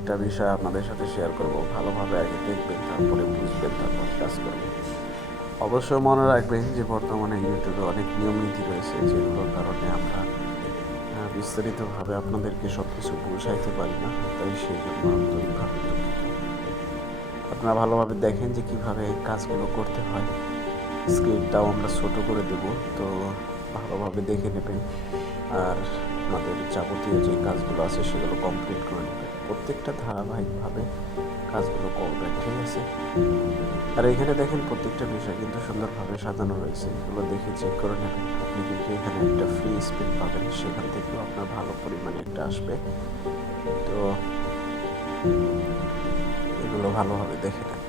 একটা বিষয় আপনাদের সাথে শেয়ার করব। ভালোভাবে আগে দেখবেন, তারপরে বুঝবেন, তারপর কাজ করবেন। অবশ্যই মনে রাখবেন যে বর্তমানে ইউটিউবে অনেক নিয়ম নীতি রয়েছে, যেগুলোর কারণে আমরা বিস্তারিতভাবে আপনাদেরকে সব কিছু বুঝাইতে পারি না। তাই সেই জন্য আন্তরিকভাবে দুঃখিত। আপনারা ভালোভাবে দেখেন যে কিভাবে কাজগুলো করতে হয়। স্ক্রিনটাও আমরা ছোট করে দেব, তো ভালোভাবে দেখে নেবেন। আর আমাদের যাবতীয় যে কাজগুলো আছে সেগুলো কমপ্লিট করে নেবেন। প্রত্যেকটা ধারাবাহিকভাবে কাজগুলো করবেন, ঠিক আছে? আর এখানে দেখেন প্রত্যেকটা বিষয় কিন্তু সুন্দরভাবে সাজানো রয়েছে। এগুলো দেখে চেক করে নেবেন। আপনি কিন্তু এখানে একটা ফ্রি স্পিন পাবেন, সেখান থেকেও আপনার ভালো পরিমাণে একটা আসবে। তো এগুলো ভালোভাবে দেখে নেন।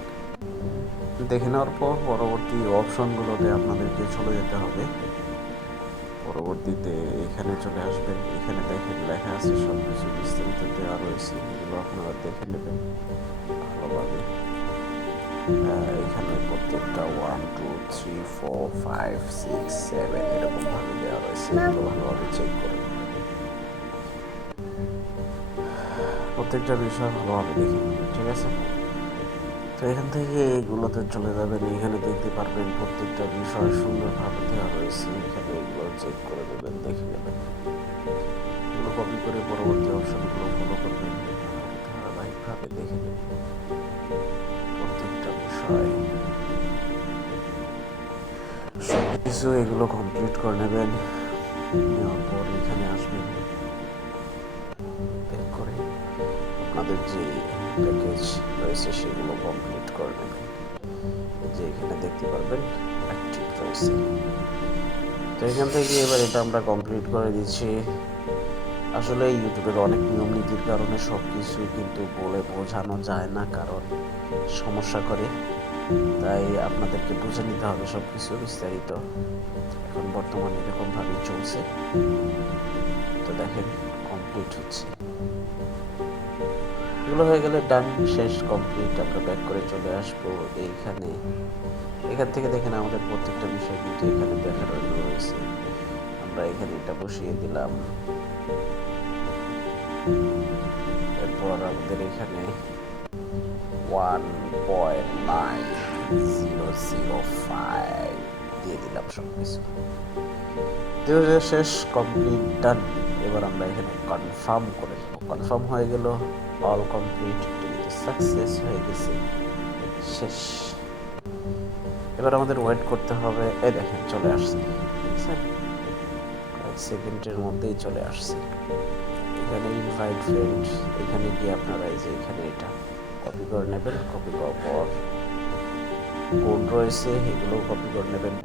দেখে নেওয়ার পর পরবর্তী অপশনগুলোতে আপনাদেরকে চলে যেতে হবে। পরবর্তীতে এখানে চলে আসবেন। এখানে দেখেন লেখা আছে, সব কিছু বিস্তারিত দেওয়া রয়েছে। এগুলো আপনারা দেখে নেবেন ভালোভাবে। এখানে প্রত্যেকটা 1 2 3 4 5 6 7 এরকম ভাবে দেওয়া রয়েছে। এগুলো ভালোভাবে চেক করে নেবেন। প্রত্যেকটা বিষয় ভালোভাবে দেখে নেবেন, ঠিক আছে? তো এখান থেকে এগুলোতে চলে যাবেন। এখানে দেখতে পারবেন প্রত্যেকটা বিষয় সুন্দরভাবে দেওয়া রয়েছে। এখানে এগুলো চেক করে নেবেন, দেখে নেবেন। এগুলো কপি করে পরবর্তী অপশনগুলো ফলো করবেন। ধারাবাহিকভাবে দেখে নেবেন প্রত্যেকটা বিষয়। সব কিছু এগুলো কমপ্লিট করে নেবেন। নেওয়ার পর এখানে আসবেন, ব্যাক করে আপনাদের যে প্যাকেজ রয়েছে সেগুলো কমপ্লিট করে নেবেন। যে এখানে দেখতে পারবেন অ্যাক্টিভ রয়েছে। তো এখান থেকে এবার এটা আমরা কমপ্লিট করে দিচ্ছি। আসলে ইউটিউবের অনেক নিয়ম নীতির কারণে সব কিছু কিন্তু বলে বোঝানো যায় না, কারণ সমস্যা করে। তাই আপনাদেরকে বুঝে নিতে হবে সব কিছু বিস্তারিত। এখন বর্তমানে এরকমভাবেই চলছে। তো দেখেন কমপ্লিট হচ্ছে। এগুলো হয়ে গেলে ডান, শেষ, কমপ্লিট। আমরা ব্যাক করে চলে আসবো এইখানে। এখান থেকে দেখেন আমাদের প্রত্যেকটা বিষয় কিন্তু এখানে দেখানো রয়েছে। আমরা এখানে এটা বসিয়ে দিলাম। এরপর আমাদের এখানে 1.9005 দিয়ে দিলাম সবকিছু। শেষ, কমপ্লিট, ডান। এবার আমরা এখানে কনফার্ম করে দেবো। কনফার্ম হয়ে গেল, অল কমপ্লিট, সাকসেস হয়ে গেছে, শেষ। এবার আমাদের ওয়েট করতে হবে। এই দেখেন চলে আসছে, দেখছেন? কয়েক সেকেন্ডের মধ্যেই চলে আসছে। এখানে ইনভাইট ফ্রেন্ড, এখানে গিয়ে আপনারা এই যে এখানে এটা কপি করে নেবেন। কপি করার পর কোড রয়েছে, এগুলোও কপি করে নেবেন।